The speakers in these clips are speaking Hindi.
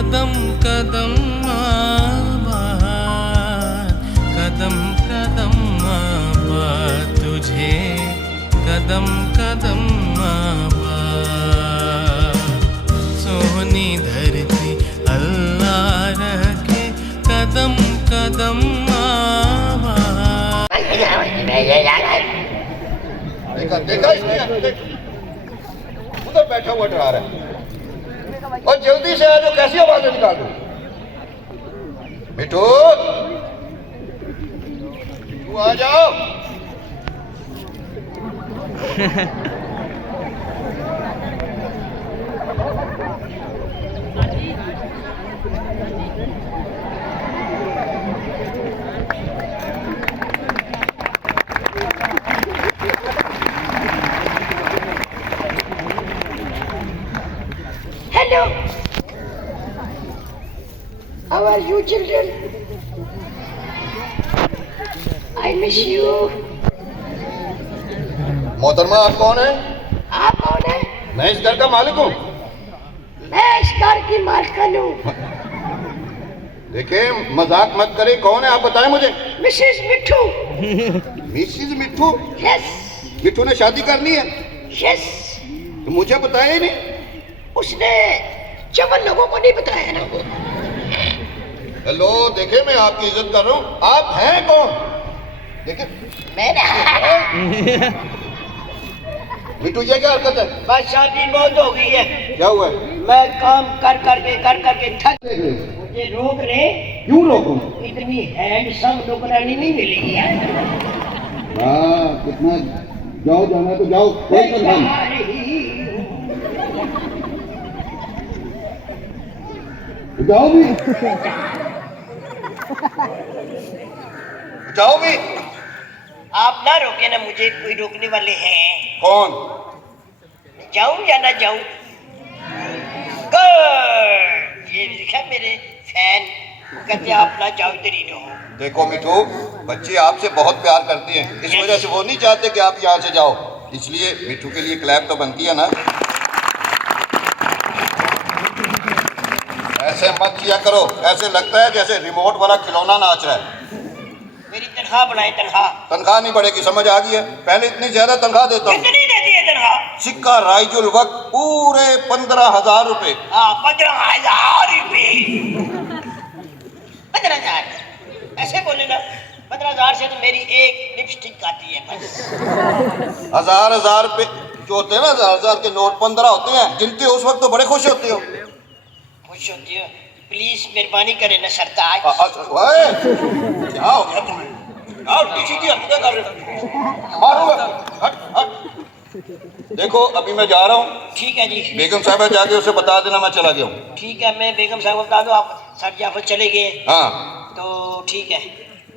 कदम कदम आबाद, कदम कदम आबाद तुझे, कदम कदम आबाद। सोहनी धरती अल्लाह रखे, कदम कदम आबाद। देखा देखा उधर बैठा हुआ डरा रहा है, और जल्दी से आ जाओ, कैसी आवाजें निकाल दो। मिठू तू आ जाओ। Hello. How are you, children? I miss you. मोहतरमा आप कौन है? आप कौन है? मैं इस घर का मालिक हूँ। मैं इस घर की मालकिन हूँ। देखिए मजाक मत करे, कौन है आप बताएं मुझे। मिसेस मिठू। मिसेस मिठू? यस। मिठू ने शादी करनी है? यस। तो मुझे बताया ही नहीं। उसने चवन लोगों को नहीं बताया ना। हेलो देखिए मैं आपकी इज्जत कर रहा हूँ, आप हैं कौन? देखिए मैंने मिठू ये क्या हरकत है? बस शादी बहुत हो गई है। क्या हुआ है? मैं काम कर करके थक गई। मुझे रोक रहे। क्यों रोकूं? इतनी हैंडसम नौकरानी नहीं मिलेगी यार। हाँ कितना जाओ, जाना तो जाओ, कोई तनख्वाह नहीं। जाओ भी, जाओ भी। आप ना रोके ना मुझे, कोई रोकने वाले हैं? कौन? जाऊं या ना जाऊं? गुड। ये देखा मेरे फैन, वो कहते हैं आप ना जाओ, इधर ही रहो। देखो मिठू, बच्चे आपसे बहुत प्यार करती हैं, इस वजह से वो नहीं चाहते कि आप यहाँ से जाओ, इसलिए मिठू के लिए क्लैप तो बनती है ना। ऐसे मत किया करो, ऐसे लगता है जैसे रिमोट वाला खिलौना नाच रहा है। मेरी तनख्वाह बढ़ाए। तनख्वाह तनख्वाह नहीं बढ़ेगी, समझ आ गई है? पहले इतनी ज्यादा तनख्वाह देता हूँ। कितनी देती है तनख्वाह? सिक्का राइजुल वक्त पूरे 15,000 रुपए। 15,000 रुपए। 15,000 ऐसे बोले ना, 15,000 से तो मेरी एक लिपस्टिक आती है बस। 1,000 रुपए जो होते हैं ना, 1,000 के नोट 15 होते हैं, गिनते हो उस वक्त तो बड़े खुश होते हो। खुश होती हो? प्लीज मेहरबानी करे ना सरताज। क्या हो गया तुम्हें? सीधी हरकतें कर रहे हो, मारूंगा। हट हट। देखो अभी मैं जा रहा हूँ। ठीक है जी। बेगम साहब जाके उसे बता देना मैं चला गया हूँ। ठीक है, मैं बेगम साहब को बता दूँ आप सर जाफर चले गए। हाँ तो ठीक है।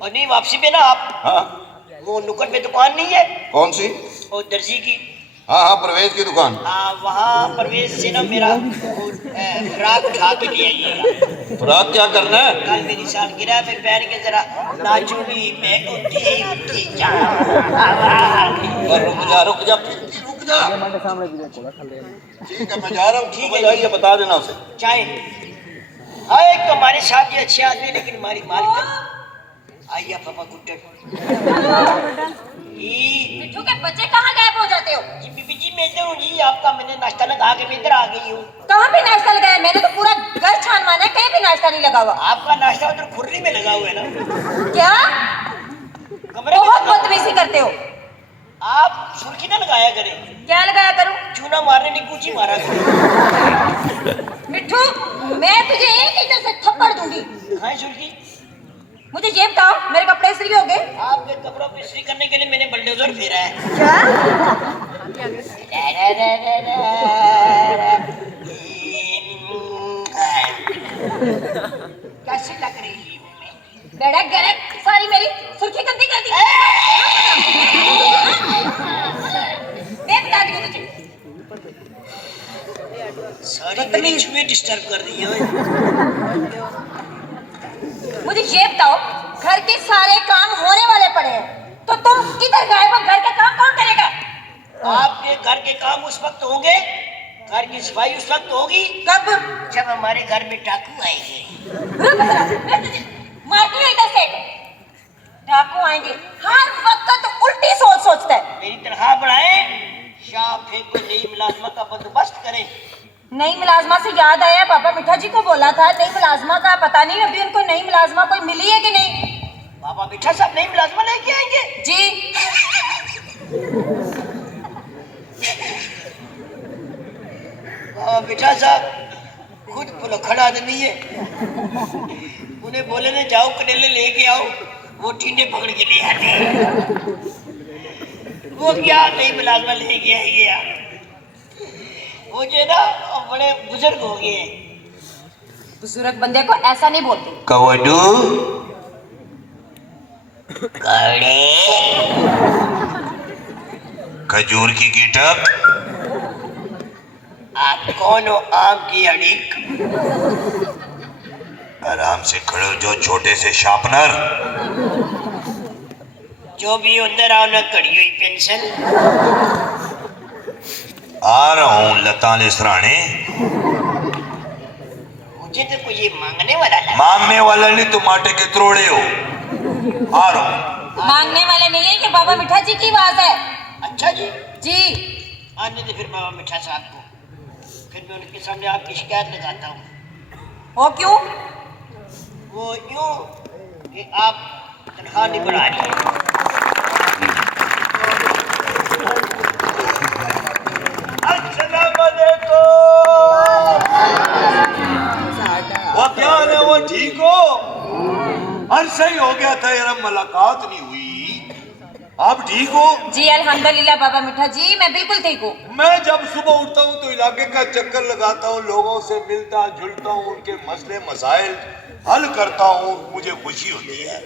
और नहीं वापसी पे ना आप, हाँ। वो नुक्कड़ में दुकान नहीं है? कौन सी? वो दर्जी की। हाँ हाँ, परवेज की दुकान। वहाँ परवेज से ना मेरा फ्राक उठा के ले आइएगा। फ्राक क्या करना है? कल मेरी सालगिरह पे पहन के जरा नाचूंगी मैं। रुक जा रुक जा रुक जा। ठीक है मैं जा रहा हूँ। ठीक है जाइए, बता देना उसे। चाहे हाँ, एक तो हमारे साथ ये अच्छे आदमी, लेकिन हमारी मालिक आइया पापा गुड्डन। मिठू के बच्चे कहाँ गायब हो जाते हो? जी बीबी जी मैं इधर हूँ जी, आपका मैंने नाश्ता लगा के मैं इधर आ गई हूँ। कहाँ भी नाश्ता लगाया? मैंने तो पूरा घर छान माना है, कहीं भी नाश्ता नहीं लगा हुआ। आपका नाश्ता उधर खुर्री में लगा हुआ है ना? क्या? कमरे बहुत बदतमीजी करते हो। आप सुर्खी ना लगाया करें। क्या लगाया करूं? चूना मारने की कूची मारा करें। मिठू मैं तुझे एक इधर से थप्पड़ दूंगी। हाँ सुर्खी, मुझे ये बताओ मेरे कपड़े इस्त्री हो गए? आपके कपड़ों पे इस्त्री करने के लिए मैंने बुलडोजर फेरा है। क्या? कैसी लग रही हूँ मैं? गड़क गड़क सारी मेरी सुर्खी गंदी कर दी। मैं बता दूँ तुझे। सारी मेरी छुएं डिस्टर्ब कर दी है। मुझे ये बताओ, घर के सारे काम होने वाले पड़े हैं, तो तुम किधर गायब हो? घर का काम कौन करेगा? आपके घर के काम उस वक्त होंगे घर की सफाई उस वक्त होगी कब? जब हमारे घर में डाकू आएंगे। मारती है इधर से। डाकू आएंगे, हर वक्त उल्टी सोच सोचता है। मेरी तनख्वाह बढ़ाए या फिर कोई नई मुलाजमा का बंदोबस्त करें। नई मुलाजमा से याद आया, पापा मिठा जी को बोला था नई मुलाजमा का, पता नहीं अभी उनको नई मुलाजमा कोई मिली है कि नहीं। बाबा मिठा साहब नई मुलाजमा लेके आएंगे जी। बाबा मिठा साहब खुद पुलखड़ आदमी है, उन्हें बोले ना जाओ कनेले लेके आओ, वो टींडे पकड़ के ले आते हैं। वो क्या नई मुलाजमा लेके आएंगे यार, वो जो है ना बड़े बुजुर्ग हो गए हैं। बुजुर्ग बंदे को ऐसा नहीं बोलते। कवडू कड़े खजूर की कीटक, आप कौन हो? आम की अड़िक। आराम से खड़े हो, जो छोटे से शार्पनर। जो भी अंदर आओ ना, कड़ी हुई पेंसिल। आ रहा हूँ लताले सराने। मुझे तो कोई ये मांगने वाला लगा। मांगने वाला नहीं, तुम आटे के त्रोड़े हो। आ रहा हूँ। मांगने वाले नहीं है, कि बाबा मिठा जी की आवाज है। अच्छा जी जी। आने दे फिर बाबा मिठा साहब को, फिर मैं उनके सामने आपकी शिकायत लगाता हूँ। वो क्यों? वो यूं कि आप तनख्वाह नहीं बढ़ा रही। अस्सलाम वालेकुम। वो क्या हाल है? वो ठीक हो? अरसा ही हो गया था यार, मुलाकात नहीं हुई। आप ठीक हो? जी अल्हम्दुलिल्लाह बाबा मिठा जी, मैं बिल्कुल ठीक हूँ। मैं जब सुबह उठता हूँ तो इलाके का चक्कर लगाता हूँ, लोगों से मिलता जुलता हूँ, उनके मसले मसाइल हल करता हूँ, मुझे खुशी होती है।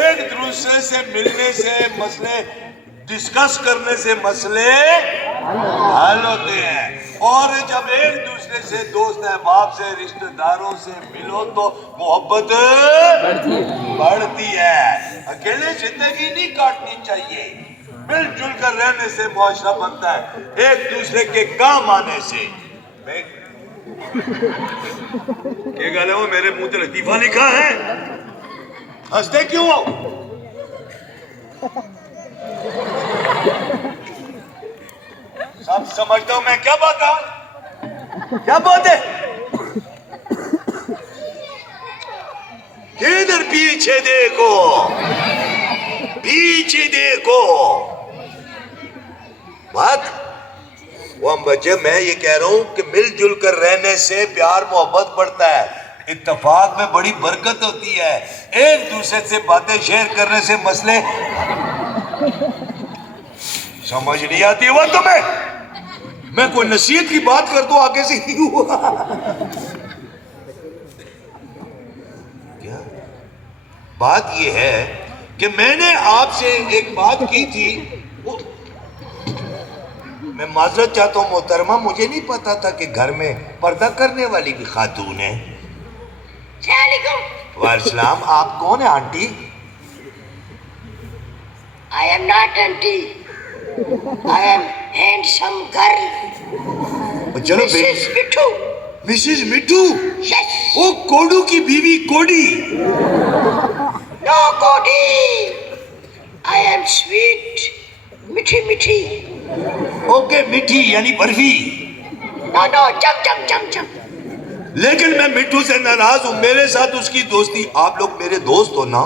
एक दूसरे से मिलने से, मसले डिस्कस करने से मसले हल होते हैं। और जब एक दूसरे से, दोस्त अहबाब से, रिश्तेदारों से मिलो तो मोहब्बत बढ़ती है। अकेले जिंदगी नहीं काटनी चाहिए, मिलजुल कर रहने से मुआशरा बनता है, एक दूसरे के काम आने से। क्या गल है? वो मेरे मुंह पे लतीफा लिखा है, हंसते क्यों हो? सब समझता हूं मैं, क्या बात है? क्या बात है? इधर पीछे देखो, पीछे देखो। बात वो हम बच्चे, मैं ये कह रहा हूं कि मिलजुल कर रहने से प्यार मोहब्बत बढ़ता है, इत्तेफाक में बड़ी बरकत होती है, एक दूसरे से बातें शेयर करने से मसले। समझ नहीं आती वो तुम्हें? मैं कोई नसीहत की बात कर दूं आगे से ही हुआ। क्या बात ये है कि मैंने आपसे एक बात की थी, मैं माजरत चाहता हूँ मोहतरमा, मुझे नहीं पता था कि घर में पर्दा करने वाली भी खातून है। वालेकुम। आप कौन है aunty? I am not auntie. I am handsome girl. चलो Mrs. Mittu. मिसिज मिट्टू। Yes. ओ कोडू की बीवी कोडी। No, Cody. I am sweet. मीठी मीठी। ओके, मीठी यानी बर्फी। No, no, जम। लेकिन मैं मिट्टू से नाराज हूँ, मेरे साथ उसकी दोस्ती। आप लोग मेरे दोस्त हो ना?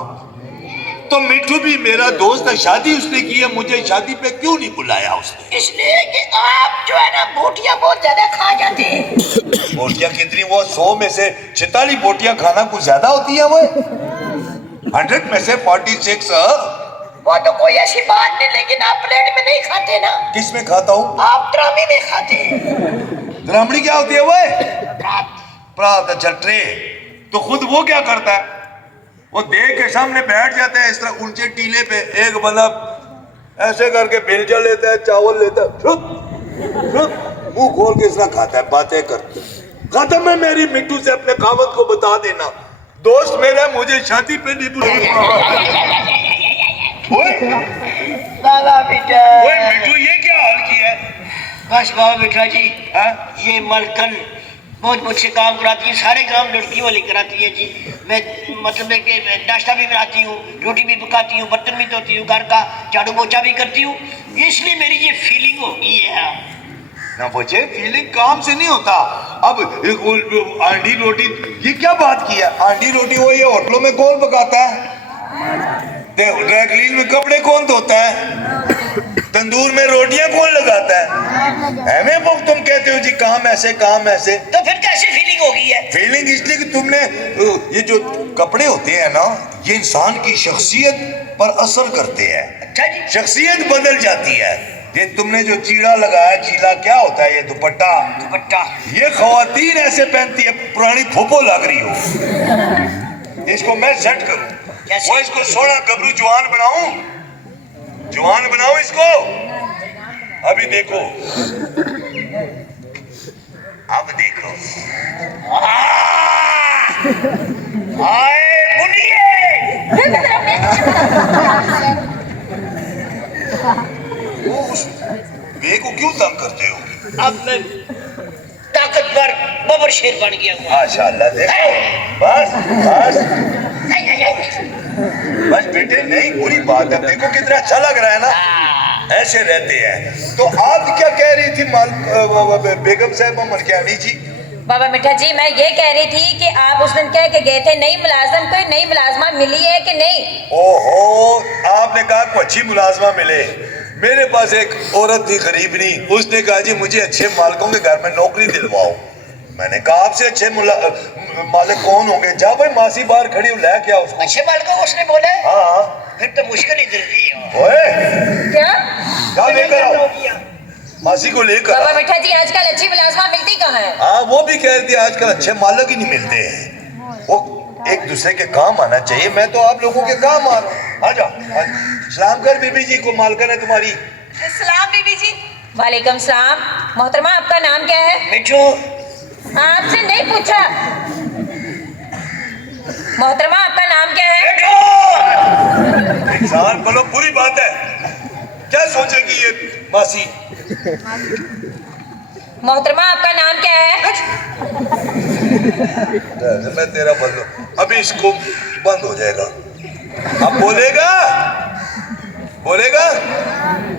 तो मिट्टू भी मेरा दोस्त है, शादी उसने की है, मुझे शादी पे क्यों नहीं बुलाया उसने? इसलिए कि आप जो है ना बोटियां बहुत ज्यादा खा जाते हैं। बोटियां कितनी? वो 100 में से 46 बोटियां खाना कुछ ज्यादा होती है। वो 100 में से 46। वो तो कोई ऐसी बात नहीं, लेकिन आप प्लेट में नहीं खाते ना। किस में खाता हूँ? आप ड्रामी में खाते हैं। द्रामड़ी क्या होती है? वो रात। प्रात। अच्छा, ट्रे। तो खुद वो क्या करता है? वो देख के सामने बैठ जाता है इस तरह ऊंचे टीले पे, एक बंदा ऐसे करके बेलचा लेता है, चावल लेता है, मुंह खोल के इस तरह खाता है, बातें करता है। खत्म है मेरी मिट्टू से अपने कावत को बता देना, दोस्त मेरा मुझे शादी पे नहीं बुलाया। बाबा बेटा। मिट्टू ये क्या हाल किया है? बस बाबा बिठा जी, हाँ? ये मलकन बहुत मुझसे काम कराती है, सारे काम लड़की वाली कराती है जी। मैं मतलब है कि मैं नाश्ता भी बनाती हूँ, रोटी भी पकाती हूँ, बर्तन भी धोती हूँ, घर का झाड़ू पोछा भी करती हूँ। इसलिए मेरी ये फीलिंग हो गई है। ना बच्चे, फीलिंग काम से नहीं होता। अब आंडी रोटी, ये क्या बात की है? आंडी रोटी वो ये होटलों में कौन पकाता है? ड्राई क्लीन में कपड़े कौन धोता है? तंदूर में रोटियां कौन लगाता है? हमें वो तुम कहते हो जी काम ऐसे काम ऐसे। तो फिर कैसी फीलिंग हो गई है? फीलिंग इसलिए कि तुमने ये जो कपड़े होते हैं ना, ये इंसान की शख्सियत पर असर करते हैं। अच्छा जी। शख्सियत बदल जाती है। ये तुमने जो चीड़ा लगाया, चीला क्या होता है? ये दुपट्टा। दुपट्टा ये खवातीन ऐसे पहनती है, पुरानी फूफो लग रही हो। इसको मैं सेट करूं, वो इसको सोना गबरू जवान बनाऊं, जवान बनाऊं इसको। अभी देखो, अब देखो, आए बुनिए। वो उस बे को क्यों तंग करते हो? अब मैं ताकतवर बबर शेर बन गया हूँ। माशाल्लाह, देखो, बस बस बस बेटे, नहीं बुरी बात है। देखो कितना अच्छा लग रहा है ना, ऐसे रहते हैं। तो आप क्या कह रही थी बेगम साहब मलकानी जी? बाबा मिठा जी, मैं ये कह रही थी कि आप उस दिन कह के गए थे नई मुलाजम, कोई नई मुलाजमा मिली है कि नहीं? ओहो, आपने कहा को अच्छी मुलाजमा मिले। मेरे पास एक औरत थी गरीबनी, उसने कहा जी मुझे अच्छे मालिकों के घर में नौकरी दिलवाओ। मैंने कहा आपसे अच्छे मालिक कौन होंगे? जा भाई, मासी बाहर खड़ी हो, ले क्या उसको। अच्छे मालिकों को उसने बोला? हाँ, फिर तो मुश्किल ही दिल रही है। ओए, क्या लेकर आओ, मासी को लेकर। बाबा मिठा जी, आजकल अच्छी मुलाजमा मिलती कहाँ है? हाँ, वो भी कह रही थी आजकल अच्छे मालिक ही नहीं मिलते हैं। वो एक दूसरे के काम आना चाहिए। मैं तो आप लोगों के काम आ रहा हूँ। आ जाओ, सलाम कर बीबी जी को, मालकन है तुम्हारी। सलाम बीबी जी। वालेकुम सलाम। मोहतरमा, आपका नाम क्या है? मिठू। आपसे नहीं पूछा। मोहतरमा, आपका नाम क्या है? इंसान बोलो, बुरी बात है। क्या सोचेगी ये मासी? मोहतरमा, आपका नाम क्या है? मैं तेरा बंद, अभी इसको बंद हो जाएगा। अब बोलेगा, बोलेगा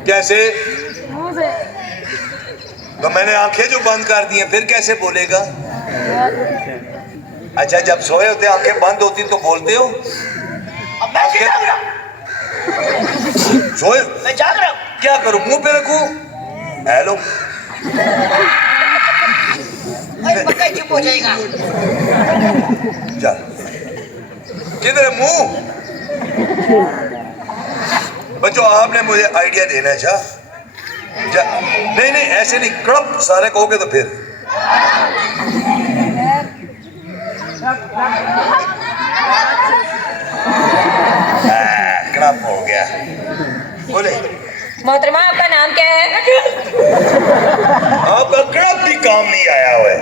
कैसे? तो मैंने आंखें जो बंद कर दी हैं, फिर कैसे बोलेगा? अच्छा, जब सोए होते आंखें बंद होती तो बोलते हो? अब मैं जाग रहा हूँ। सोए? मैं जाग रहा हूँ। क्या करूं, मुंह पे रखूं? हेलो, पक्का चुप हो जाएगा। चल, किधर है मुंह? बच्चों, आपने मुझे आइडिया देना है। अच्छा, नहीं नहीं, ऐसे नहीं, कड़प सारे कहोगे तो फिर कड़प हो गया। बोले, मोहतरमा, आपका नाम क्या है? आपका कड़प भी काम नहीं आया हुआ है।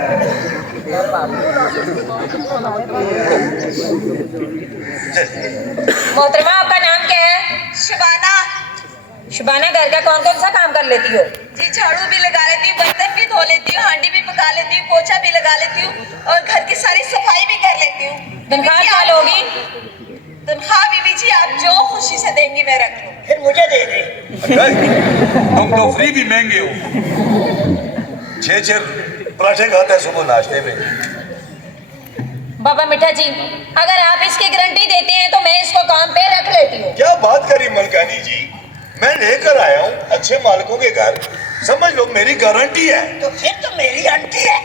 मोहतरमा, आपका नाम क्या है? शबाना। शुबाना, घर का कौन कौन सा काम कर लेती हो? जी, झाड़ू भी लगा लेती हूँ, बर्तन भी धो लेती हूँ, हांडी भी पका लेती हूँ, पोछा भी लगा लेती हूँ और घर की सारी सफाई भी कर लेती हूँ। तनख्वाह क्या लोगी? तनख्वाह बीबी जी आप जो खुशी से देंगी मैं रख लूँ। फिर मुझे दे दे। तुम तो फ्री भी महंगे हो। 6 पराठे खाते हैं सुबह नाश्ते में। बाबा मिठा जी, अगर आप इसकी गारंटी देते हैं तो मैं इसको काम पे रख लेती हूँ। क्या बात करी मलकानी जी, मैं लेकर आया हूँ अच्छे मालिकों के घर, समझ लो मेरी गारंटी है। तो फिर तो मेरी आंटी है।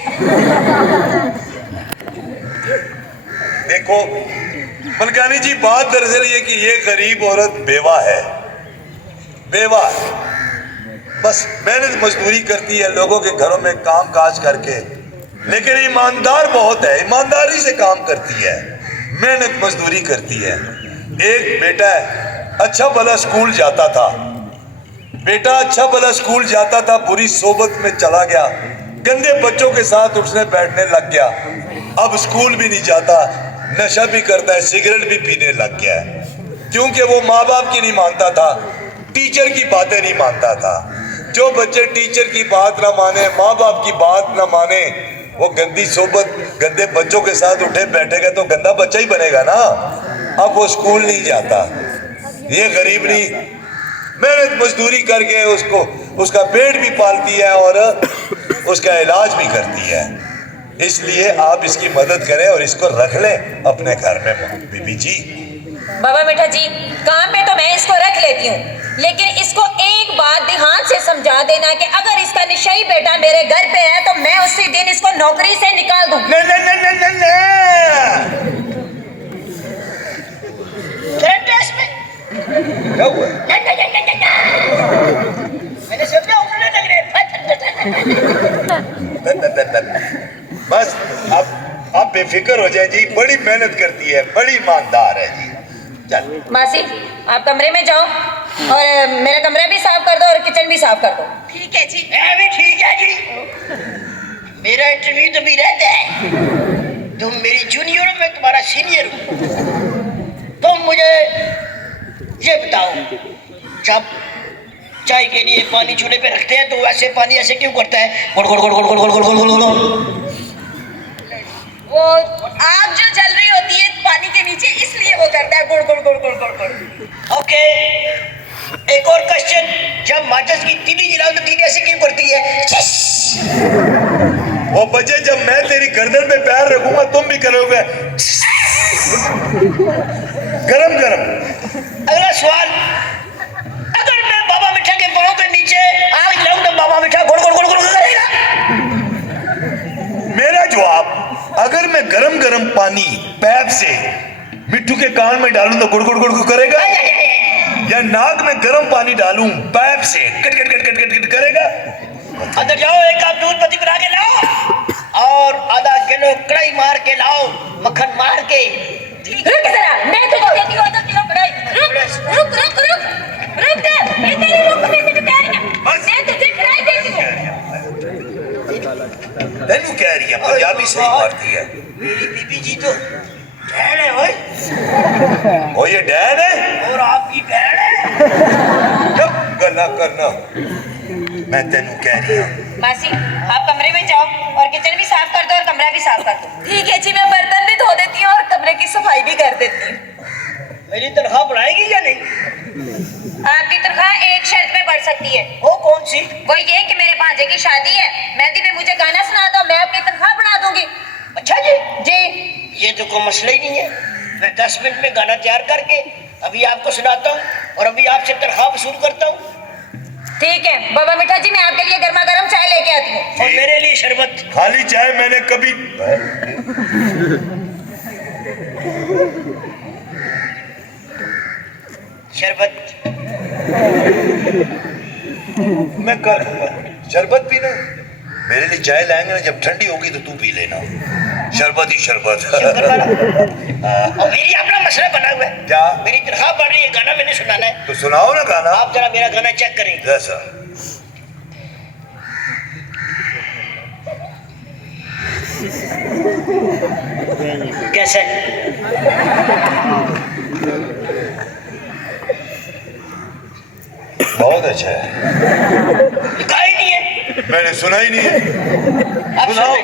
देखो मलकानी जी, बात दरअसल ये कि ये गरीब औरत बेवा है, बेवा है। बस मेहनत मजदूरी करती है लोगों के घरों में काम काज करके, लेकिन ईमानदार बहुत है, ईमानदारी से काम करती है, मेहनत मजदूरी करती है। एक बेटा है, अच्छा भला स्कूल जाता था, बेटा अच्छा भला स्कूल जाता था, बुरी सोबत में चला गया, गंदे बच्चों के साथ उठने बैठने लग गया। अब स्कूल भी नहीं जाता, नशा भी करता है, सिगरेट भी पीने लग गया है, क्योंकि वो माँ बाप की नहीं मानता था, टीचर की बातें नहीं मानता था। जो बच्चे टीचर की बात ना माने, माँ बाप की बात ना माने, वो गंदी सोबत गंदे बच्चों के साथ उठे बैठेगा तो गंदा बच्चा ही बनेगा ना। अब वो स्कूल नहीं जाता, ये गरीब नहीं मेहनत मजदूरी करके उसको उसका पेट भी पालती है और उसका इलाज भी करती है। इसलिए आप इसकी मदद करें और इसको रख लें अपने घर में। बीबी जी, बाबा मीठा जी, काम पे तो मैं इसको रख लेती हूँ, लेकिन इसको एक बात ध्यान से समझा देना कि अगर इसका निशाई बेटा मेरे घर पे है तो मैं उसी दिन इसको नौकरी से निकाल दूँ। क्या हुआ? मैंने सोचा उठने लग रहे। बस आप बेफिक्र हो जाए जी, बड़ी मेहनत करती है, बड़ी ईमानदार है जी। चल मासी, आप कमरे में जाओ और मेरा कमरा भी साफ कर दो और किचन भी साफ कर दो। ठीक है जी। भी ठीक है जी। मेरा इंटरव्यू तो भी रहता है। तुम मेरी जूनियर हो, मैं तुम्हारा सीनियर हूँ। तुम मुझे ये बताओ, जब चाय के लिए पानी चूल्हे पे रखते हैं तो वैसे पानी ऐसे क्यों करता है? गुड़ गुड़ गुड़ गुड़ गुड़ गुड़ गुड़ गुड़ गुड़। वो आग जो जल रही होती है पानी के नीचे, इसलिए वो करता है गुड़ गुड़ गुड़ गुड़ गुड़ गुड़। ओके, एक और क्वेश्चन, जब माचिस की तीली जलाओ तो तीली ऐसे क्यों करती है? वो बच्चे, जब मैं तेरी गर्दन पे पैर रखूंगा तुम भी करोगे गरम गरम। अगला सवाल, अगर मैं बाबा मीठा के पाँव के नीचे आग जलाऊं तो बाबा मीठा गुड़ गुड़ गुड़ गुड़ करेगा? मेरा जवाब, अगर मैं गरम गरम पानी पैप से मिट्टू के कान में डालूं तो गुड़ गुड़ गुड़ गुड़ करेगा, या नाक में गरम पानी डालूं पैप से cut cut cut cut cut cut करेगा? अंदर जाओ, एक कप दूध पत्ती बना के लाओ और आधा किलो कढ़ाई मार के लाओ, मक्खन मार के। रुक जरा, मैं तुझे देती हूँ आधा किलो कढ़ाई। रुक रुक रुक रुक रुक जा, मैं तेरी रुक मैं तुझे कह रही हूँ, मैं तुझे कढ़ाई देती हूँ। तेनू कह रही है, पंजाबी सही मारती है। मेरी बीबी जी तो बहन है भाई। वो ये डैन है और आपकी बहन है। कब गला करना, मैं तेनू कह रही हूँ। मासी, आप कमरे में जाओ और किचन भी साफ कर दो और कमरा भी साफ कर दो। ठीक है जी, मैं बर्तन भी धो देती हूँ और कमरे की सफाई भी कर देती हूँ। मेरी तनख्वाह बढ़ाएगी या नहीं? आपकी तनख्वाह एक शर्त पे बढ़ सकती है। वो कौन सी? वो ये कि मेरे भांजे की शादी है, मेहंदी में मुझे गाना सुना दो, मैं आपकी तनख्वाह बढ़ा दूंगी। अच्छा जी, जी। ये तो कोई मसला ही नहीं है। मैं 10 मिनट में गाना तैयार करके अभी आपको सुनाता हूँ और अभी आपसे तनख्वाह वसूल करता हूँ। ठीक है बाबा मीठा जी, मैं आपके लिए गर्मा गर्म चाय लेके आती हूँ। और मेरे लिए शरबत। खाली चाय मैंने कभी शरबत मैं कर शरबत पीना, मेरे लिए चाय लाएंगे ना, जब ठंडी होगी तो तू पी लेना, शरबत ही शरबत। और मेरी अपना मसला बना हुआ है। क्या? मेरी तनख्वाह बढ़ रही है, गाना मैंने सुनाना है। तो सुनाओ ना गाना। आप जरा मेरा गाना चेक करें। जैसा कैसे? बहुत अच्छा है, लिखा ही नहीं है, मैंने सुना ही नहीं है। आप सुनाओ। सुने।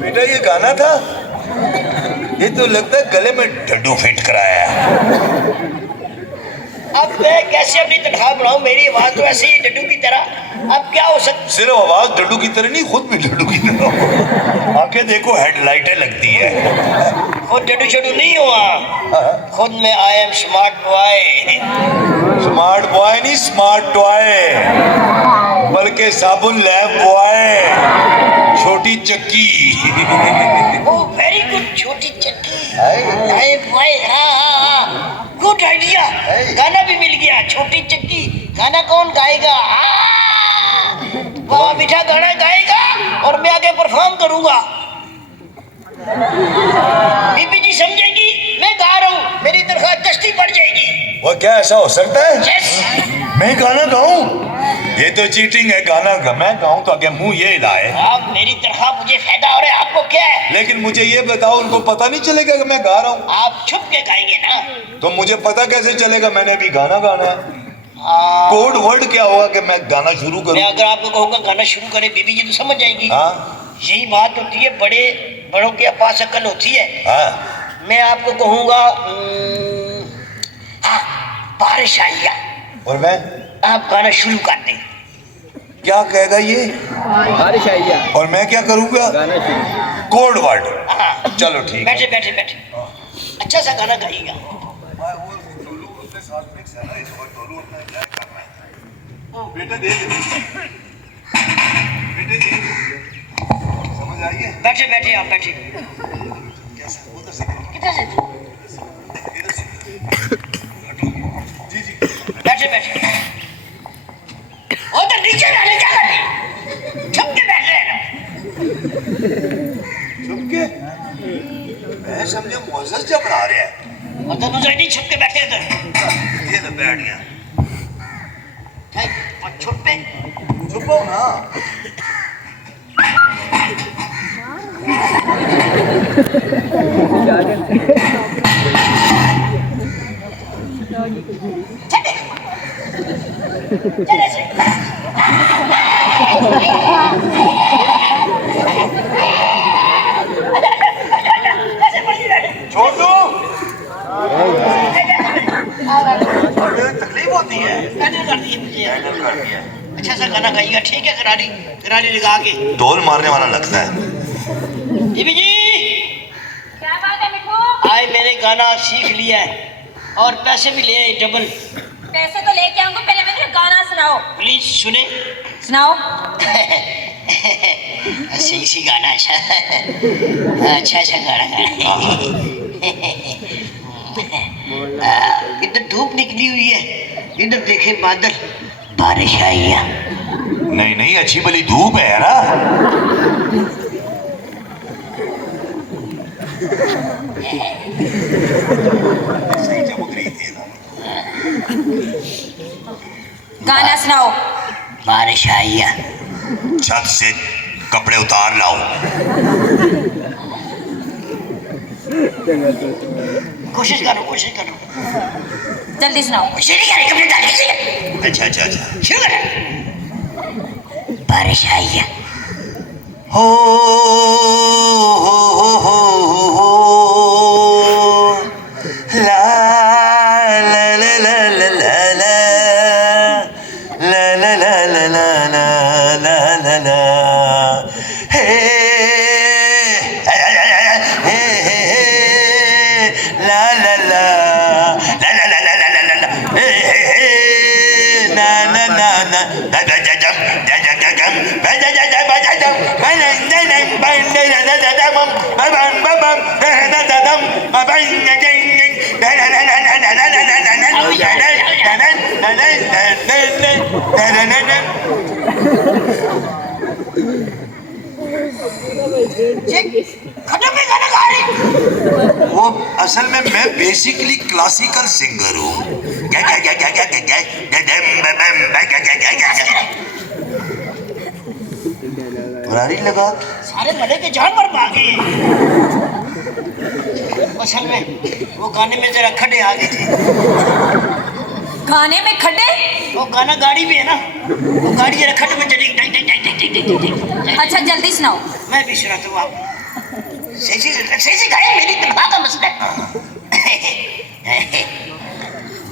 बेटा ये गाना था, ये तो लगता है गले में डड्डू फिट कराया है। अब मैं कैसे अपनी तनख्वाह बढ़ाऊं? मेरी आवाज तो ऐसे ही डड्डू की तरह। अब क्या हो सकता? सिर्फ आवाज डड्डू की तरह नहीं, खुद भी डड्डू की तरह। आंखें देखो, हेडलाइटें लगती है। खुद डड्डू शड्डू नहीं हुआ, खुद में I am smart boy. Smart boy नहीं, स्मार्ट टॉय, बल्कि साबुन लैब बॉय, छोटी चक्की। ओ वेरी गुड, छोटी चक्की। अरे बॉय, हाँ, गुड आइडिया। गाना भी मिल गया, छोटी चक्की। गाना कौन गाएगा? बाबा मीठा गाना गाएगा और मैं आगे परफॉर्म करूंगा। बीबी जी समझेगी मैं गा रहा हूँ, मेरी तनख्वाह 10 बढ़ जाएगी। वो क्या ऐसा हो सकता है? यस। मैं गाना गाऊं? ये तो चीटिंग है। गाना मैं गाऊं तो आगे मुंह ये हिलाए। आप मेरी तनख्वाह और आपको क्या है? लेकिन मुझे ये बताओ, उनको पता नहीं चलेगा कि मैं गा रहा हूँ? आप छुप के गाएंगे ना। तो मुझे पता कैसे चलेगा? मैंने अभी गाना गाना है। हाँ। कोड वर्ड क्या होगा कि मैं गाना शुरू मैं करूँ? अगर आपको कहूँगा गाना शुरू करें, बीबी जी तो समझ जाएगी। हाँ यही बात होती है, बड़ों के पास अकल होती है। हाँ। मैं आपको कहूँगा हाँ, बारिश आई है, और मैं आप गाना शुरू कर दें। क्या कहेगा ये? बारिश आई है, और मैं क्या करूँगा? गाना शुरू। Code word. हाँ चलो ठीक है। बैठे बैठे बैठे, अच्छा सा गाना गाइएगा। बेटा दे समझ आइए। बैठे बैठे आप बैठे। किधर से? बैठे बैठे। उधर नीचे डाले, क्या कर रही? छुप के बैठ रहे हैं। छुप के? मैं समझे मोज़ेस जब बना रहे हैं। और दोनों साइड ही छुप के बैठे इधर। ये तो बैठ गया। और छुप पे छुपो ना। चले से। छोड़ दो। तकलीफ होती है। हैंडल कर दिए मुझे। हैंडल कर दिया। अच्छा सा गाना गाइएगा, ठीक है? करारी लगा के। ढोल मारने वाला लगता है। बीबी जी, क्या बात है मिठू? आए मैंने गाना सीख लिया है और पैसे भी ले आए डबल। पैसे तो लेके आऊंगा, पहले मुझे गाना सुनाओ। प्लीज सुने। सुनाओ। सही सी गाना। अच्छा गाना इधर धूप निकली हुई है, इधर देखे बादल, बारिश आई है। नहीं नहीं, अच्छी भली धूप है यार। गाना सुनाओ। बारिश आई है। छत से कपड़े उतार लाओ। कोशिश करो। जल्दी सुनाओ। कोशिश नहीं करें, कपड़े डाल दीजिए। अच्छा अच्छा अच्छा। शुरू करें। बारिश आई है। हो ला ला ला ला ला ला ला ला ला ला ला ला ला ला हे ला ला ला ला ला ला ला ला ला हे ना ना ना ना जा जा जा जा जा जा जा जा जा जा जा जा जा वो असल में मैं बेसिकली क्लासिकल सिंगर हूँ। बुरारी लगा सारे मरे के जानवर भागे। असल में वो गाने में जरा खड्डे आ गए थे। गाने में खड्डे? वो गाना गाड़ी भी है ना, वो गाड़ी जरा खड्डे में चली। अच्छा जल्दी सुनाओ। मैं भी सुनाता हूँ आपको। सही गाया, मेरी दिमाग का मसला है।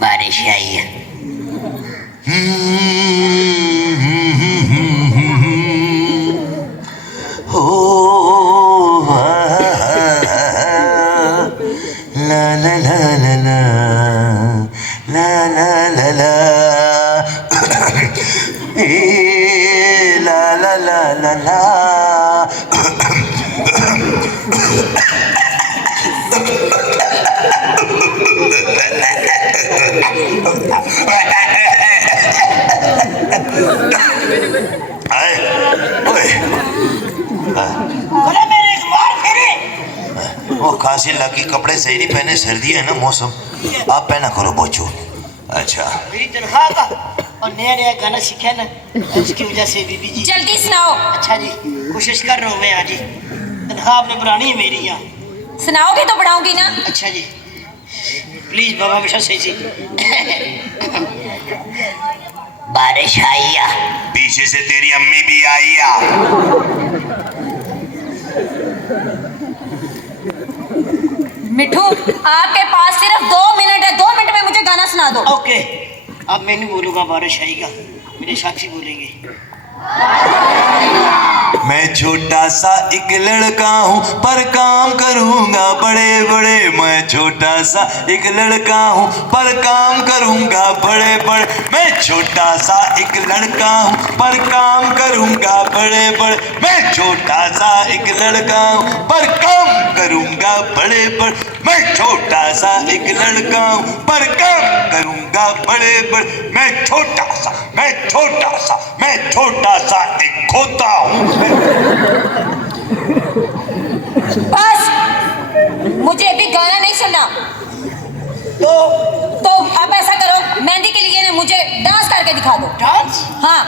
बारिश आई है। ला ला ला ला ला ला ला ला ला ला ला ला ला वो खांसी लगी, कपड़े सही नहीं पहने, सर्दी है ना मौसम। आप पहना करो बोचो। अच्छा मेरी तनख्वाह का और नया गाना सीखा ना, उसकी वजह से बीबी जी। जल्दी सुनाओ। अच्छा जी, कोशिश कर रहा हूँ मैं आज ही। तनख्वाह आपने बढ़ानी है मेरी यहाँ। सुनाओगी तो बढ़ाऊंगी ना। अच्छा जी, प्लीज बाबा बेटा सही से। बारिश आई या पीछे से तेरी अम्मी भी आई या। मिठू आपके पास सिर्फ 2 मिनट है, 2 मिनट में मुझे गाना सुना दो। ओके, अब मैं नहीं बोलूंगा बारिश आएगा, मेरे साथी बोलेंगे। मैं छोटा सा एक लड़का हूँ पर काम करूँगा बड़े बड़े। मैं छोटा सा एक लड़का हूँ पर काम करूँगा बड़े बड़े। मैं छोटा सा एक लड़का हूँ पर काम करूँगा बड़े बड़े। मैं छोटा सा एक लड़का हूँ पर काम करूँगा बड़े बड़े। मैं छोटा सा एक लड़का हूँ पर काम करूँगा बड़े बड़े। मैं छोटा सा एक खोता हूँ। बस, मुझे अभी गाना नहीं सुनना। तो आप ऐसा करो, मेहंदी के लिए ना मुझे डांस करके दिखा दो। डांस? हाँ।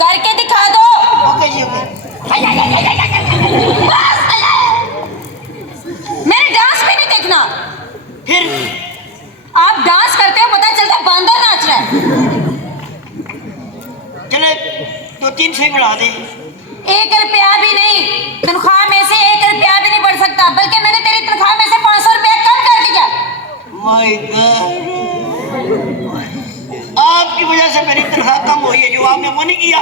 करके दिखा दो। ओके जी, ओके। मेरे डांस में नहीं देखना। फिर आप डांस करते हो, पता चलता है बंदर नाच रहा है। चले 2-3 सही बढ़ा दे। 1 रुपया भी नहीं, तनख्वाह में से 1 रुपया भी नहीं बढ़ सकता, बल्कि मैंने तेरी तनख्वाह में से 500 रुपया कम कर दिया। माय गॉड, आपकी वजह से मेरी तनख्वाह कम हुई है, जो आपने वो नहीं किया।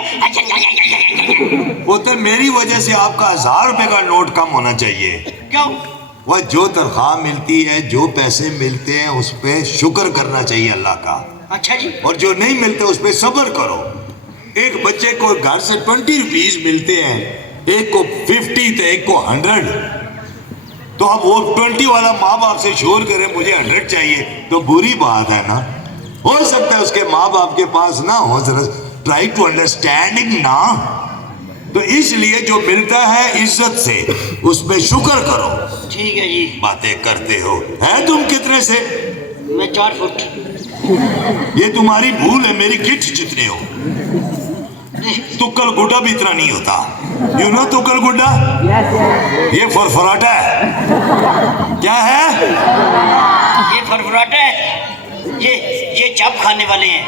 वो तो मेरी वजह से आपका 1000 रुपए का नोट कम होना चाहिए। क्यों? वह जो तनख्वाह मिलती है, जो पैसे मिलते हैं, उस पे शुक्र करना चाहिए अल्लाह का। अच्छा जी। और जो नहीं मिलते उस पे सब्र करो। एक बच्चे को घर से 20 रुपीज मिलते हैं, एक को 50 तो एक को 100। तो अब वो 20 वाला माँ बाप से शोर करे मुझे 100 चाहिए, तो बुरी बात है ना। हो सकता है उसके माँ बाप के पास ना हो। जरा ट्राई टू अंडरस्टैंडिंग ना। तो इसलिए जो मिलता है इज्जत से, उस पे शुक्र करो। ठीक है जी। बातें करते हो। है तुम कितने से? मैं 4 फुट। ये तुम्हारी भूल है, मेरी गिट्ठ जितने हो। तुक्कल गुड्डा भी इतना नहीं होता। यू नो तुक्कल गुड्डा? ये फरफराटा है। क्या है? ये फरफराटा है। ये चाप खाने वाले हैं।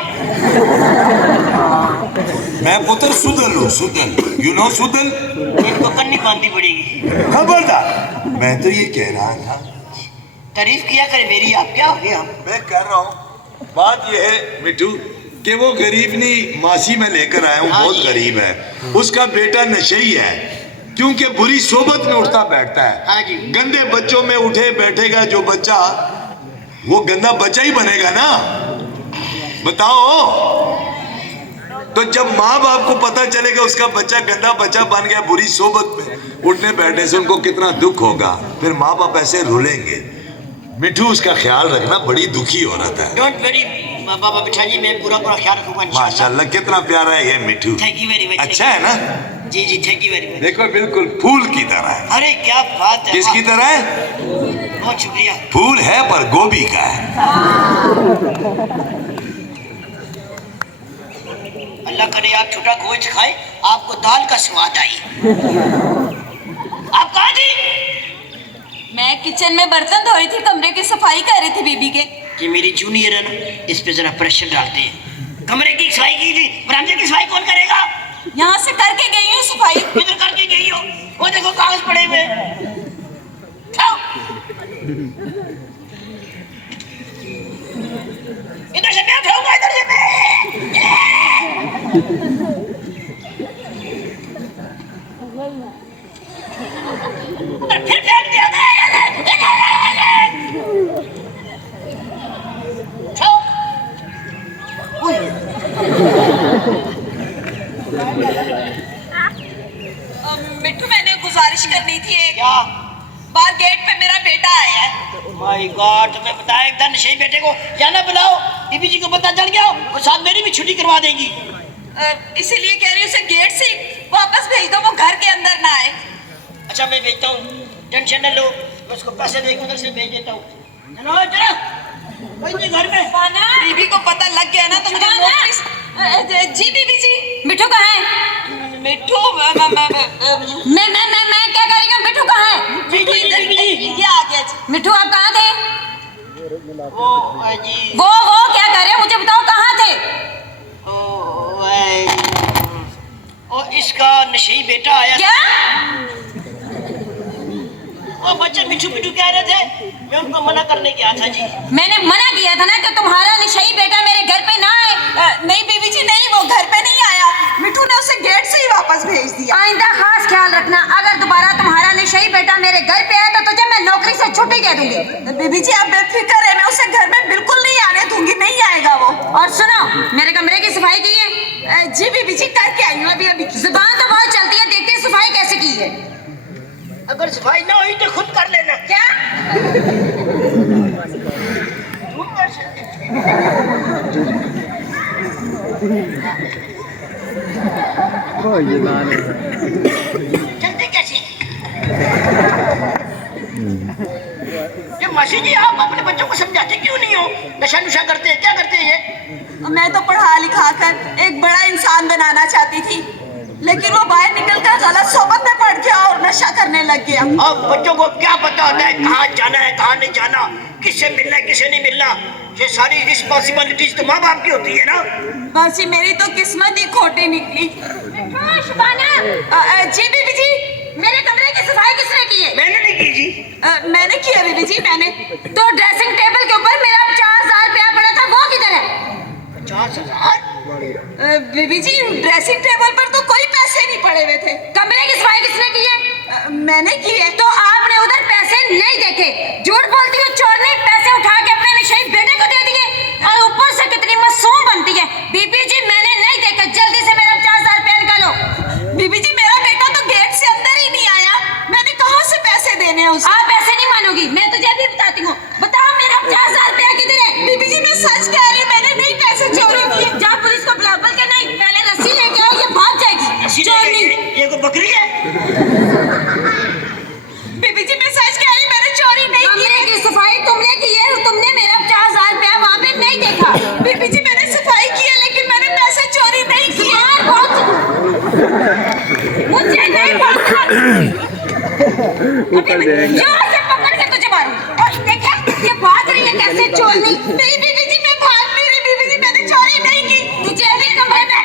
मैं पुत्र सुदल हूँ, सुदल। You know Soudal? इनको कन्नी बांधनी पड़ेगी। खबरदार, मैं तो ये कह रहा था। तारीफ किया करे मेरी, आप क्या हो गया? मैं कह रहा हूँ, बात ये है मिठू कि वो गरीब नहीं, मासी में लेकर आया हूँ, बहुत गरीब है। उसका बेटा नशेई है, क्योंकि बुरी सोबत में उठता बैठता है। हाँ जी। गंदे बच्चों में उठे बैठेगा जो बच्चा, वो गंदा बच्चा ही बनेगा ना। बताओ। तो जब माँ बाप को पता चलेगा उसका बच्चा गंदा बच्चा बन गया, बुरी सोबत में उठने बैठने से उनको कितना दुख होगा, फिर माँ बाप ऐसे रुलेंगे। मिठू उसका ख्याल रखना, बड़ी दुखी औरत है। डोंट वरी बाबा बिठा जी, मैं पूरा ख्याल रखूंगा इंशाल्लाह। माशाल्लाह, कितना प्यारा है ये Mithu. Thank you very much. अच्छा है ना? जी जी, थैंक यू वेरी मच। देखो बिल्कुल फूल की तरह है। अरे क्या बात है। किसकी तरह है? बहुत शुक्रिया। फूल है पर गोभी का है। अल्लाह करे आप छोटा गोश्त खाए, आपको दाल का स्वाद आई। आप कहाँ थी? मैं किचन में बर्तन धो रही थी, कमरे की सफाई कर रही थी बीबी के। ये मेरी जूनियर है ना, इस पे जरा प्रेशर डालते हैं। कमरे की सफाई की थी, बरामदे की सफाई कौन करेगा? यहाँ से करके गई हूँ सफाई। इधर करके गई हो, वो देखो कागज पड़े हुए। खाओ। इधर से मैं खाऊंगा, इधर से मैं। फिर फेंक दिया। मिट्टू, मैंने गुजारिश करनी थी एक। क्या? बाहर गेट पे मेरा बेटा आया है। माय गॉड, तुम्हें पता है एकदम नशे बेटे को जाना बुलाओ। बीबी जी को पता चल गया, वो साथ मेरी भी छुट्टी करवा देगी। इसीलिए कह रही हूँ उसे गेट से वापस भेज दो, वो घर के अंदर ना आए। अच्छा मैं भेजता हूँ, टेंशन न लो, मैं उसको पैसे देकर उधर से भेज देता हूँ। चलो चलो। कोई नहीं घर में। सुबाना बीबी को पता लग गया ना तो मुझे नौकरी। जी बीबी जी। मिठू कहाँ है? मिठू मैं क्या कर रही हूँ? मिठू कहाँ है? मिठू ये आ गया जी। मिठू आप कहाँ थे? वो जी वो क्या कर रहे हो? मुझे बताओ कहाँ थे? और इसका नशेई बेटा आया। क्या? वो बच्चे मिठू मिठू कह रहे थे, मैं उनको मना करने गया था जी। मैंने मना किया था ना कि तुम्हारा निशाई बेटा मेरे घर पे ना आए। नहीं बीबी जी नहीं, वो घर पे नहीं आया। मिठू ने उसे गेट से ही वापस भेज दिया। आइंदा खास ख्याल रखना, अगर दोबारा तुम्हारा निशाई बेटा मेरे घर पे आया तो तुझे मैं नौकरी से छुट्टी दे दूंगी। बीबी जी आप बेफिक्र है, मैं उसे घर में बिल्कुल नहीं आने दूंगी, नहीं आएगा वो। और सुनो, मेरे कमरे की सफाई की है? जी बीबी जी करके आई हूँ अभी। जुबान तो बहुत चलती है, देखते हैं सफाई कैसे की है। अगर सफाई ना हुई तो खुद कर लेना। क्या? जल्दी कैसी? ये मासी जी आप अपने बच्चों को समझाते क्यों नहीं हो? नशा नुशा करते हैं, क्या करते हैं ये? मैं तो पढ़ा लिखा कर एक बड़ा इंसान बनाना चाहती थी, लेकिन वो बाहर निकलकर गलत सोबत में पड़ गया और नशा करने लग गया। अब बच्चों को क्या पता होता है कहाँ जाना है कहाँ नहीं जाना, किससे मिलना है किससे नहीं मिलना? ये सारी रिस्पॉन्सिबिलिटीज तो माँ बाप की होती है ना। बासी मेरी तो किस्मत ही खोटी निकली। जी बीबी जी मेरे कमरे की सफाई किसने की है? मैंने नहीं की जी। मैंने किया बीबी जी, मैंने। तो ड्रेसिंग टेबल के ऊपर मेरा 50,000 रुपया पड़ा था, वो किधर है? 50,000? बीबी जी ड्रेसिंग टेबल पर तो कोई पैसे नहीं पड़े हुए थे। कमरे की सफाई किसने की है? मैंने की है। तो आपने उधर पैसे नहीं देखे? झूठ बोलती हो, चोर ने पैसे उठा के अपने निशाई बेटे को दे दिए और ऊपर से कितनी मासूम बनती है। बीबी जी मैंने नहीं देखा, जल्दी से मेरा 50,000 रुपया निकालो। बीबी जी मेरा बेटा तो गेट से अंदर ही नहीं आया, मैंने कहाँ से पैसे देने हैं उसे? आप ऐसे नहीं मानोगी, मैं तुझे अभी बताती हूँ। बताओ मेरा 50,000 रुपया किधर है? बीबी जी मैं सच कह रही, मैंने नहीं पैसे चोरी किए। जा पुलिस को बुलाओ, बल्कि नहीं पहले रस्सी लेके आओ, ये भाग जाएगी। चोरनी। ये कोई बकरी है? बीबी जी मैं सच कह रही, मैंने चोरी नहीं की। कमरे की सफाई तुमने की है और तुमने मेरा 50,000 रुपया वहाँ पे नहीं देखा। बीबी जी मैंने सफाई की है, लेकिन मैंने पैसे चोरी नहीं किए। यार मुझे नहीं मारना। यहाँ से पकड़ के तुझे मारूं। और देखा ये भाग रही है कैसे चोरनी। नहीं बीबी जी मैं भाग नहीं रही, बीबी जी मैंने चोरी नहीं की। तुझे भी कमरे में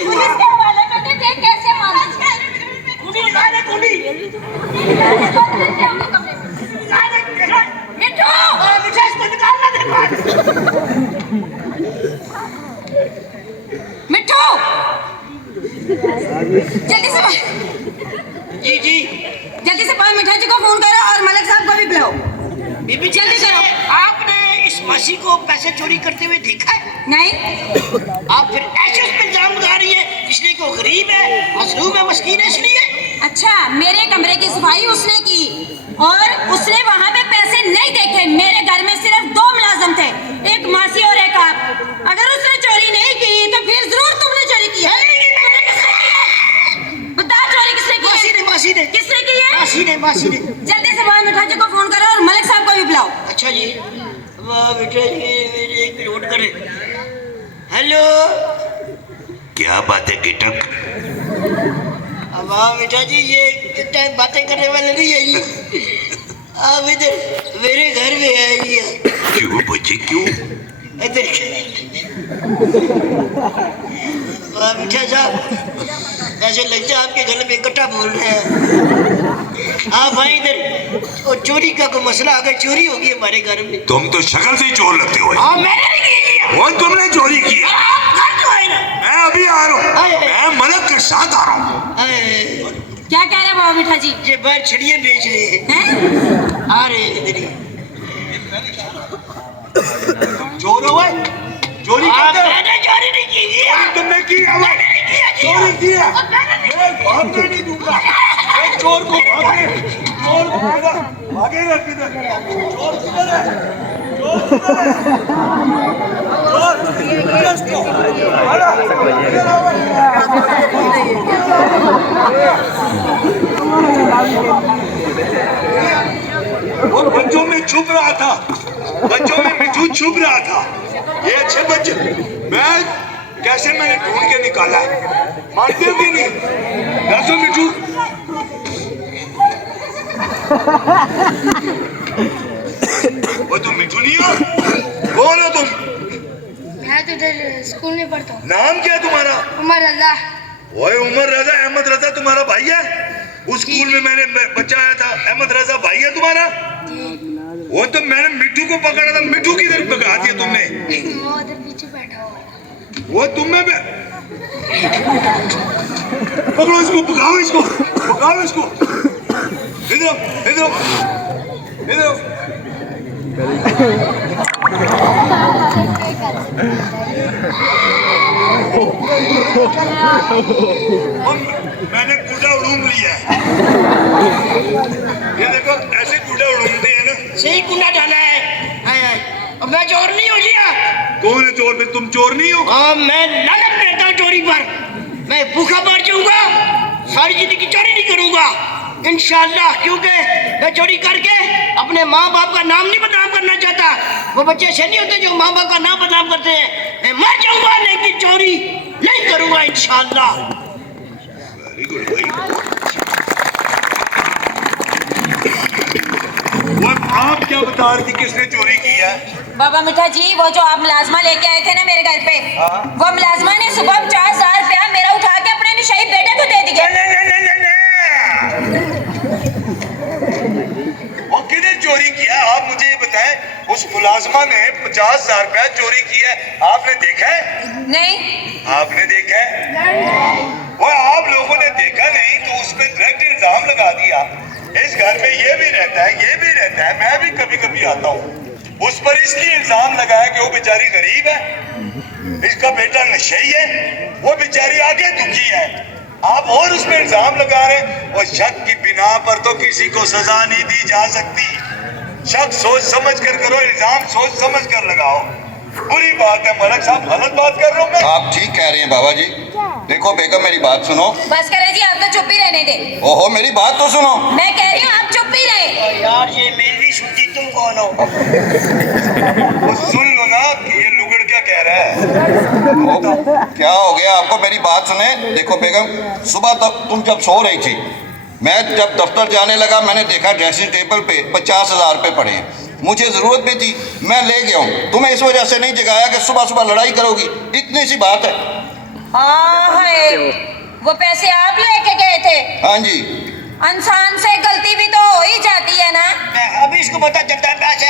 पुलिस के हवाले कर दे, देख कैसे मारा। कुंडी निकाल दे, कुंडी। मिठू मिठा इसको निकालना दे बाहर। मिठू जल्दी से जी जी जल्दी से पाल मिठा जी को फोन करो और मलिक साहब को भी बुलाओ। बीबी जी जल्दी करो। आपने इस मासी को पैसे चोरी करते हुए देखा है? नहीं आप फिर ऐसे उस पर इल्जाम लगा रही है इसलिए कि वो गरीब है, मजलूम है, मस्कीन है इसलिए? अच्छा, मेरे कमरे की सफाई उसने की और उसने वहाँ पे पैसे नहीं देखे। मेरे घर में सिर्फ 2 मुलाजिम थे, एक मासी और एक आप। अगर उसने चोरी नहीं की तो फिर जरूर तुमने चोरी की है। बता चोरी किसने की है? मासी ने किसने की है? मासी ने जल्दी से बाल मिठा जी को फोन करो और मलिक साहब को भी बुलाओ। अच्छा जी वाह बेटा जी मेरी एक नोट करे। हेलो क्या बात है गिटक? वाह बेटा जी ये टाइम बातें करने वाले नहीं है ये। आप इधर मेरे घर में आइए। क्यों बच्चे क्यों? इधर वाह बेटा साहब ऐसे लगता है आपके घर में इकट्ठा बोल रहे हैं। आप भाई इधर और चोरी का कोई मसला आ गया, चोरी होगी हमारे घर में। तुम तो शक्ल से ही चोर लगते हो। हाँ मैंने नहीं की। वो तुमने चोरी की। आप घर तो है ना। मैं अभी आ रहा हूँ, मैं मलक के साथ आ रहा हूँ। क्या कह रहे बाबा मिठा जी? ये बाहर छड़ियाँ बेच रहे हैं। हैं? आ रहे हैं इधर ही। चोर हो भाई, चोरी करते हो? मैंने चोरी नहीं की है। तुमने की है? मैंने नहीं किया जी। चोरी की है? मैं भागने नहीं दूंगा। मैं चोर को भागेगा किधर? चोर किधर है? चोर किधर है? चोर किधर इसको? वो बच्चों में छुप रहा था। बच्चों में मिठू छुप रहा था। ये अच्छे बच्चे कैसे मैंने ढूंढ के निकाला है, मानते हो कि नहीं? दसो मिठू। वो तुम मिठू नहीं हो? कौन हो तुम? मैं तो इधर स्कूल में पढ़ता हूँ। नाम क्या है तुम्हारा? उमर अल्लाह। ओए उमर रजा, अहमद रजा तुम्हारा भाई है? उस स्कूल में मैंने बच्चा आया था, अहमद रजा भाई है तुम्हारा? वो तो मैंने मिठू को पकड़ा था, मिठू की तरफ भगा दिया तुमने। वो उधर पीछे बैठा हुआ है। वो तुम में पकड़ो इसको, भगाओ इसको, भगाओ इसको। इधर इधर इधर। मैंने कूड़ा उड़ूम लिया है। ये देखो ऐसे कूड़ा उड़ूमते हैं ना। सही कुंडा डाला है। अब मैं चोर नहीं हो गया। कौन है चोर? फिर तुम चोर नहीं हो? हाँ, मैं लानत करता हूँ चोरी पर। मैं भूखा मर जाऊंगा, सारी जिंदगी चोरी नहीं करूंगा इंशाल्लाह, क्योंकि मैं चोरी करके अपने माँ बाप का नाम नहीं बदनाम करना चाहता। वो बच्चे ऐसे नहीं होते जो माँ बाप का नाम बदनाम करते हैं। मैं मर जाऊंगा लेकिन चोरी नहीं करूंगा इंशाल्लाह। वेरी गुड भाई। वो आप क्या बता रही थी, किसने चोरी की है? बाबा मिठा जी, वो जो आप मुलाजमा लेके आए थे ना मेरे घर पे, वो मुलाजमा ने सुबह 50,000 रुपया मेरा उठा के अपने निशाई बेटे को दे दिया। वो किधर चोरी किया? आप मुझे ये बताएं। उस मुलाजमा ने 50,000 रुपया चोरी किया, आपने देखा है? नहीं। आपने देखा है? वो आप लोगों ने देखा नहीं तो उस पर डायरेक्ट इल्जाम लगा दिया। इस घर में ये भी रहता है, ये भी रहता है, मैं भी कभी कभी आता हूँ। उस पर इसलिए इल्जाम लगाया कि वो बेचारी गरीब है, इसका बेटा नशेई है, वो बेचारी आगे दुखी है। आप और उस पर इल्जाम लगा रहे हैं। और शक की बिना पर तो किसी को सजा नहीं दी जा सकती। शक सोच समझ कर करो, इल्जाम सोच समझ कर लगाओ। बुरी बात है मलक साहब, गलत बात कर रहा हूँ मैं? आप ठीक कह रहे हैं बाबा जी। देखो बेगम मेरी बात सुनो। बस करें जी, आप तो चुप ही रहने दे। ओहो मेरी बात तो सुनो। मैं कह रही हूँ आप चुप ही रहे। यार ये मेरी सुनती, तुम कौन हो? वो सुन लो ना कि ये लुगड़ क्या कह रहा है। क्या हो गया आपको? मेरी बात सुने। देखो बेगम, सुबह तक तुम जब सो रही थी, मैं जब दफ्तर जाने लगा, मैंने देखा ड्रेसिंग टेबल पे 50,000 रुपये पड़े हैं। मुझे जरूरत भी थी, मैं ले गया हूँ। तुम्हें इस वजह से नहीं जगाया कि सुबह सुबह लड़ाई करोगी, इतनी सी बात है। वो पैसे आप लेके गए थे? हाँ जी। इंसान से गलती भी तो हो ही जाती है ना। अभी इसको पता चलता है पैसे।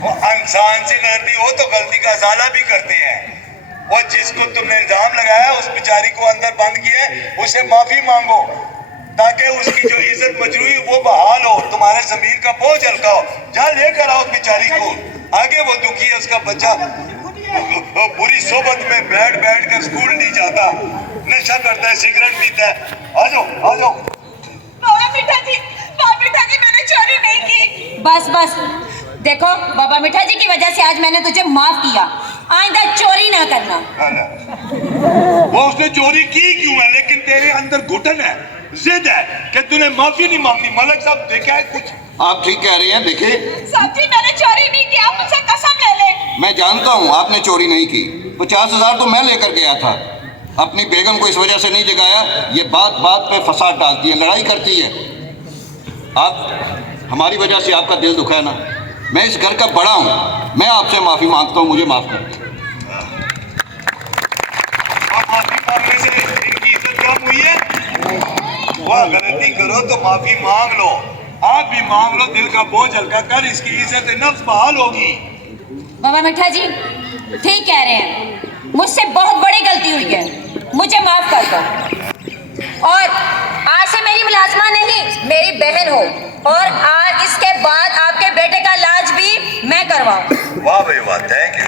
वो इंसान से गलती हो तो गलती का इजाला भी करते हैं। वो जिसको तुमने इल्जाम लगाया, उस बेचारी को अंदर बंद किया, उसे माफी मांगो ताकि उसकी जो इज्जत मजरूही वो बहाल हो, तुम्हारे जमीन का बोझ हल्का हो। जा लेकर आओ उस बेचारी को, आगे वो दुखी है, उसका बच्चा वो बुरी सोबत में बैठ बैठ कर स्कूल नहीं जाता, नशा करता है, सिगरेट पीता है। आ जाओ आ जाओ। बाबा मिठा जी, मैंने चोरी नहीं की। बस बस, देखो बाबा मिठा जी की वजह से आज मैंने तुझे माफ किया, आइंदा चोरी ना करना। वो उसने चोरी की क्यों है, लेकिन तेरे अंदर घुटन है, जिद है कि तूने माफी नहीं मांगनी। मलक साहब देखा है कुछ? आप ठीक कह रहे हैं। देखिए साहब जी, मैंने चोरी नहीं की, आप मुझसे कसम ले लें। मैं जानता हूँ आपने चोरी नहीं की। 50,000 तो मैं लेकर गया था। अपनी बेगम को इस वजह से नहीं जगाया, ये बात बात पे फसाद डालती है, लड़ाई करती है। आप हमारी वजह से आपका दिल दुखा है ना। मैं इस घर का बड़ा हूँ, मैं आपसे माफी मांगता हूँ, मुझे माफ कर। माफी मांगने से इनकी इज्जत कम हुई है? वह गलती करो तो माफी मांग लो, आप भी मांग लो, दिल का बोझ हल्का कर, इसकी इज्जत नफ्स बहाल होगी। बाबा मिठा जी ठीक कह रहे हैं, मुझसे बहुत बड़ी गलती हुई है, मुझे माफ कर दो। और आज से मेरी मुलाजमा नहीं, मेरी बहन हो, और आज इसके बाद आपके बेटे का इलाज भी मैं करवाऊं। वाह भाई वाह, थैंक यू।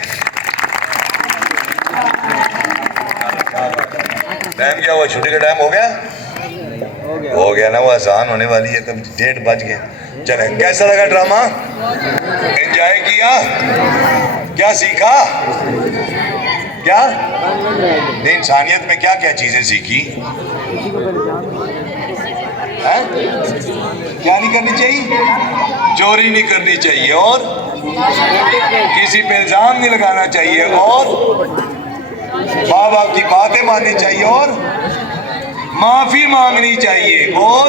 टाइम क्या हुआ? छुट्टी का टाइम हो गया? हो गया ना, वो आसान होने वाली है, कब 1:30 बज गए। चले, कैसा लगा ड्रामा? एंजॉय किया? क्या सीखा? क्या इंसानियत में क्या क्या चीजें सीखी? है? क्या नहीं करनी चाहिए? चोरी नहीं करनी चाहिए, और किसी पे इल्जाम नहीं लगाना चाहिए, और माँ बाप की बातें माननी चाहिए, और माफी मांगनी चाहिए, और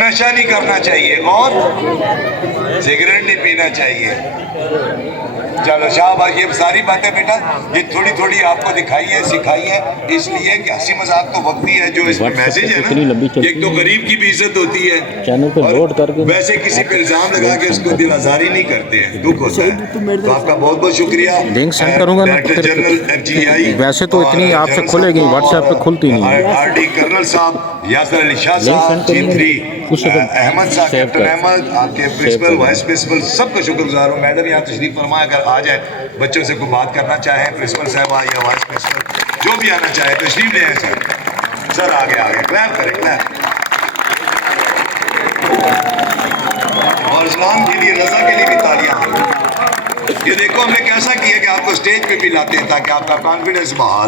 नशा नहीं करना चाहिए, और सिगरेट नहीं पीना चाहिए। चलो शाबाश, ये सारी बातें बेटा ये थोड़ी थोड़ी आपको दिखाई है, सिखाई है, इसलिए कि हंसी मजाक तो वक्त ही है, जो इसमें मैसेज है ना, एक तो गरीब की भी इज्जत होती है, चैनल पे लोड करके वैसे किसी पे इल्जाम लगा के उसको दिल आजारी नहीं करते हैं, दुख होता है। तो आपका बहुत बहुत शुक्रिया। लिंक सेंड करूंगा ना, डायरेक्टर जनरल FGI, वैसे तो इतनी और आपसे जनरल खुलेगी, साहब व्हाट्सएप पे खुलती नहीं है। RD कर्नल साहब, यासर अली शाह लिंक साहब, सेंड करूंगा, G3 कुछ सेकंड अहमद साहब, सेव कैप्टन कर। अहमद, आपके प्रिंसिपल वाइस प्रिंसिपल सबका शुक्रगुजार हूँ। मैडम यहाँ तशरीफ फरमाए, अगर आ जाए बच्चों से कोई बात करना चाहे, प्रिंसिपल साहब या वाइस प्रिंसिपल जो भी आना चाहे तशरीफ ले आए सर। सर आगे आगे क्लैप करें, क्लैप। और इस्लाम के लिए, रजा के लिए भी तालियां। ये देखो हमने कैसा किया कि आपको स्टेज पे भी लाते हैं ताकि आपका कॉन्फिडेंस बहाल